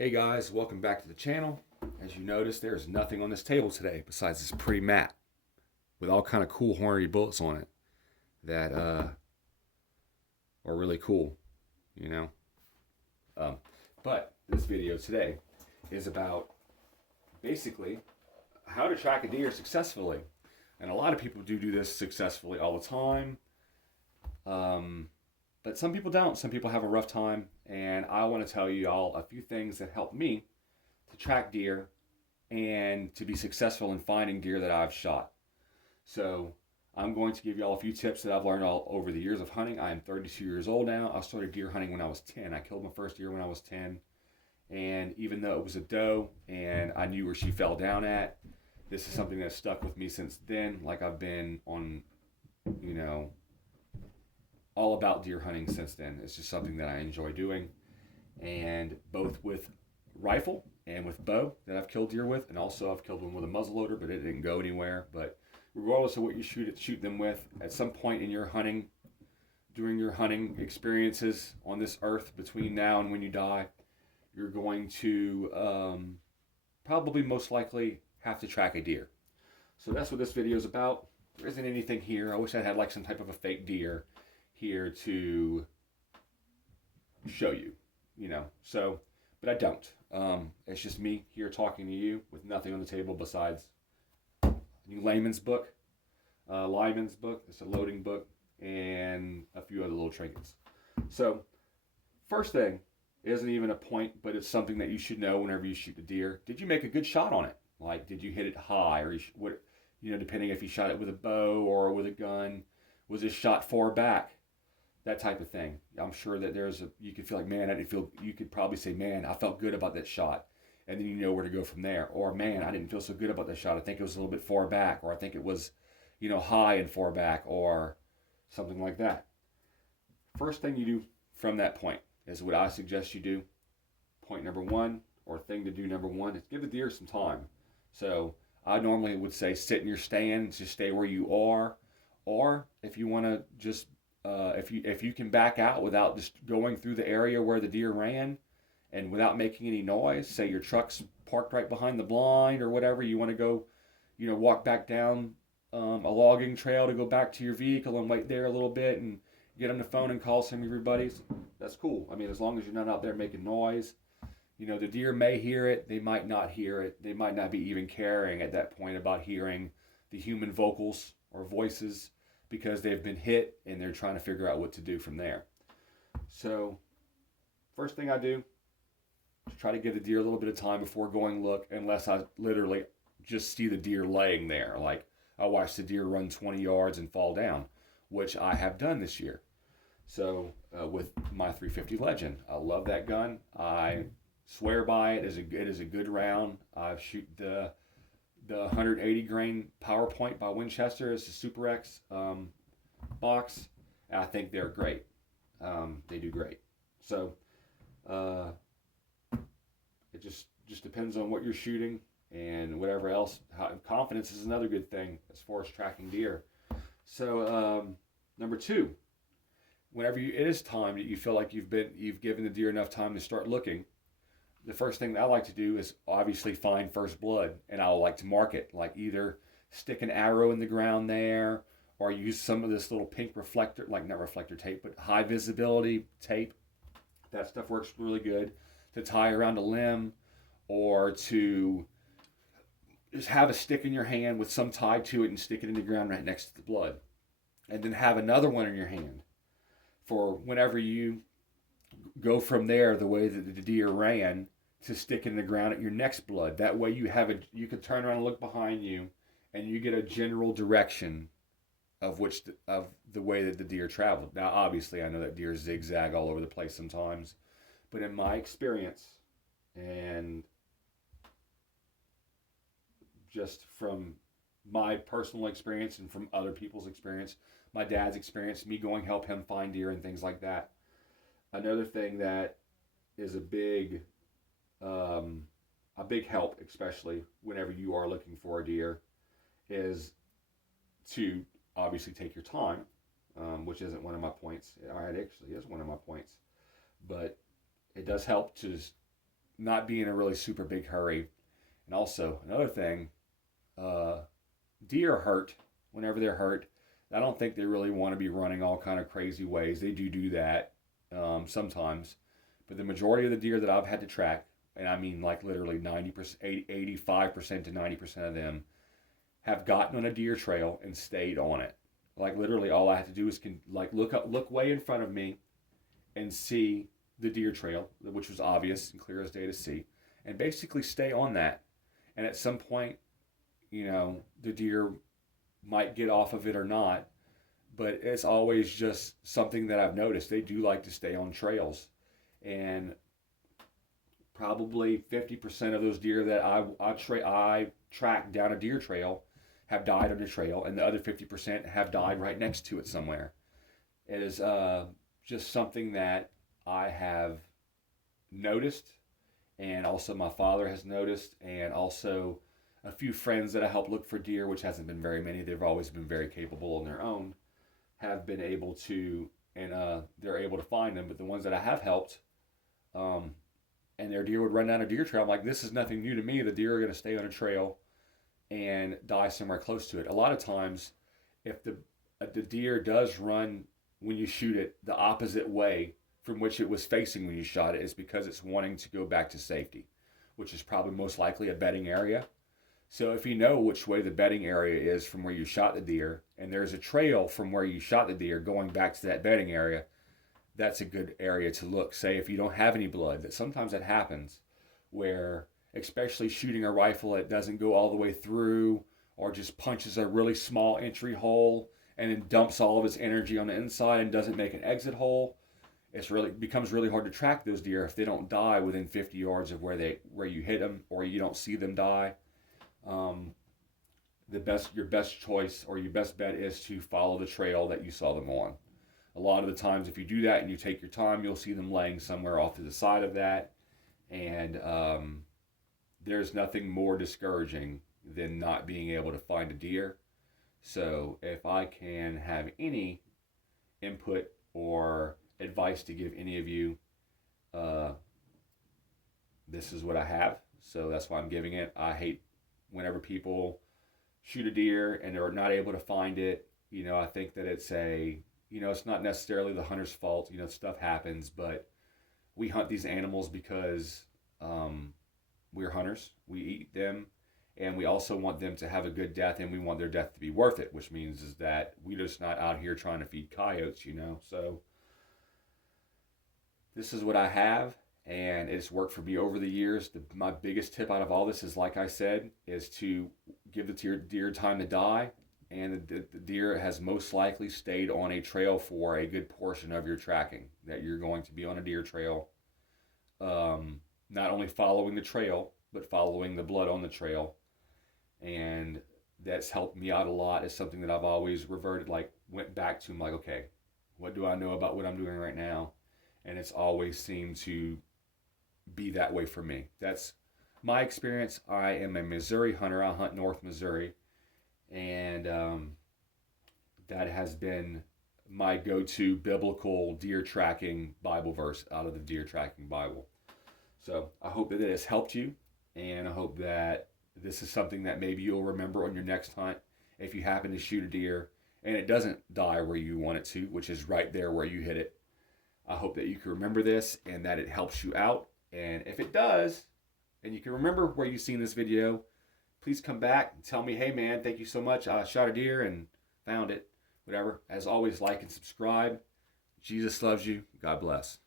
Hey guys, welcome back to the channel. As you notice, there's nothing on this table today besides this pretty mat with all kind of cool horny bullets on it that are really cool, you know. Um, but this video today is about basically how to track a deer successfully, and a lot of people do this successfully all the time. But some people don't. Some people have a rough time, and I want to tell you all a few things that helped me to track deer and to be successful in finding deer that I've shot. So I'm going to give you all a few tips that I've learned all over the years of hunting. I am 32 years old now. I started deer hunting when I was 10. I killed my first deer when I was 10. And even though it was a doe and I knew where she fell down at, this is something that's stuck with me since then. Like I've been on, you know, all about deer hunting since then. It's just something that I enjoy doing. And both with rifle and with bow that I've killed deer with, and also I've killed one with a muzzleloader, but it didn't go anywhere. But regardless of what you shoot them with, at some point in your hunting, during your hunting experiences on this earth between now and when you die, you're going to probably most likely have to track a deer. So that's what this video is about. There isn't anything here. I wish I had like some type of a fake deer here to show you, you know. So, but I don't. It's just me here talking to you with nothing on the table besides a new layman's book, Lyman's book. It's a loading book, and a few other little trinkets. So, first thing isn't even a point, but it's something that you should know whenever you shoot a deer. Did you make a good shot on it? Like, did you hit it high, or what? You know, depending if you shot it with a bow or with a gun, was it shot far back? That type of thing. I'm sure that you could feel like, man, you could probably say, man, I felt good about that shot. And then you know where to go from there. Or, man, I didn't feel so good about that shot. I think it was a little bit far back. Or I think it was, you know, high and far back. Or something like that. First thing you do from that point is what I suggest you do. Point number one, or thing to do number one, is give the deer some time. So I normally would say sit in your stand, just stay where you are. Or if you want to just if you can back out without just going through the area where the deer ran and without making any noise, say your truck's parked right behind the blind or whatever, you want to go, you know, walk back down a logging trail to go back to your vehicle and wait there a little bit and get on the phone and call some of your buddies, that's cool. I mean, as long as you're not out there making noise. You know, the deer may hear it, they might not hear it, they might not be even caring at that point about hearing the human vocals or voices, because they've been hit and they're trying to figure out what to do from there. So, first thing I do is try to give the deer a little bit of time before going look, unless I literally just see the deer laying there. Like, I watched the deer run 20 yards and fall down, which I have done this year. So, with my 350 Legend, I love that gun. I swear by it. It is a good round. I shoot the 180 grain PowerPoint by Winchester. It's a Super X box. And I think they're great. They do great. So it just depends on what you're shooting and whatever else. Confidence is another good thing as far as tracking deer. So number two, whenever it is time that you feel like you've given the deer enough time to start looking, the first thing that I like to do is obviously find first blood, and I'll like to mark it, like either stick an arrow in the ground there, or use some of this little pink reflector, like not reflector tape, but high visibility tape. That stuff works really good to tie around a limb, or to just have a stick in your hand with some tie to it and stick it in the ground right next to the blood. And then have another one in your hand for whenever you go from there the way that the deer ran, to stick in the ground at your next blood. That way you can turn around and look behind you, and you get a general direction of the way that the deer traveled. Now, obviously, I know that deer zigzag all over the place sometimes, but in my experience, and just from my personal experience and from other people's experience, my dad's experience, me going help him find deer and things like that. Another thing that is a big help, especially whenever you are looking for a deer, is to obviously take your time, which isn't one of my points. It actually is one of my points, but it does help to not be in a really super big hurry. And also, another thing, deer are hurt whenever they're hurt. I don't think they really want to be running all kind of crazy ways. They do that sometimes. But the majority of the deer that I've had to track, and I mean like literally 90%, 85% to 90% of them, have gotten on a deer trail and stayed on it. Like literally all I have to do is look way in front of me and see the deer trail, which was obvious and clear as day to see, and basically stay on that. And at some point, the deer might get off of it or not, but it's always just something that I've noticed. They do like to stay on trails, and probably 50% of those deer that I track down a deer trail have died on the trail, and the other 50% have died right next to it somewhere. It is just something that I have noticed, and also my father has noticed, and also a few friends that I help look for deer, which hasn't been very many. They've always been very capable on their own, have been able to, and they're able to find them. But the ones that I have helped, and their deer would run down a deer trail, I'm like, this is nothing new to me. The deer are going to stay on a trail and die somewhere close to it. A lot of times, if the deer does run when you shoot it the opposite way from which it was facing when you shot it, is because it's wanting to go back to safety, which is probably most likely a bedding area. So if you know which way the bedding area is from where you shot the deer, and there's a trail from where you shot the deer going back to that bedding area, that's a good area to look. Say if you don't have any blood, that sometimes that happens, where especially shooting a rifle that doesn't go all the way through, or just punches a really small entry hole and then dumps all of its energy on the inside and doesn't make an exit hole, becomes really hard to track those deer if they don't die within 50 yards of where you hit them, or you don't see them die. Your best choice or your best bet is to follow the trail that you saw them on. A lot of the times, if you do that and you take your time, you'll see them laying somewhere off to the side of that. And there's nothing more discouraging than not being able to find a deer. So if I can have any input or advice to give any of you, this is what I have. So that's why I'm giving it. I hate whenever people shoot a deer and they're not able to find it. I think that it's not necessarily the hunter's fault. Stuff happens, but we hunt these animals because we're hunters. We eat them, and we also want them to have a good death, and we want their death to be worth it, which means is that we're just not out here trying to feed coyotes, So this is what I have, and it's worked for me over the years. My biggest tip out of all this is, like I said, is to give the deer time to die, and the deer has most likely stayed on a trail for a good portion of your tracking, that you're going to be on a deer trail, not only following the trail, but following the blood on the trail. And that's helped me out a lot. It's something that I've always went back to. I'm like, okay, what do I know about what I'm doing right now? And it's always seemed to be that way for me. That's my experience. I am a Missouri hunter. I hunt North Missouri. And that has been my go-to biblical deer tracking Bible verse out of the deer tracking Bible. So I hope that it has helped you, and I hope that this is something that maybe you'll remember on your next hunt if you happen to shoot a deer and it doesn't die where you want it to, which is right there where you hit it. I hope that you can remember this and that it helps you out. And if it does, and you can remember where you've seen this video, please come back and tell me, hey man, thank you so much. I shot a deer and found it. Whatever. As always, like and subscribe. Jesus loves you. God bless.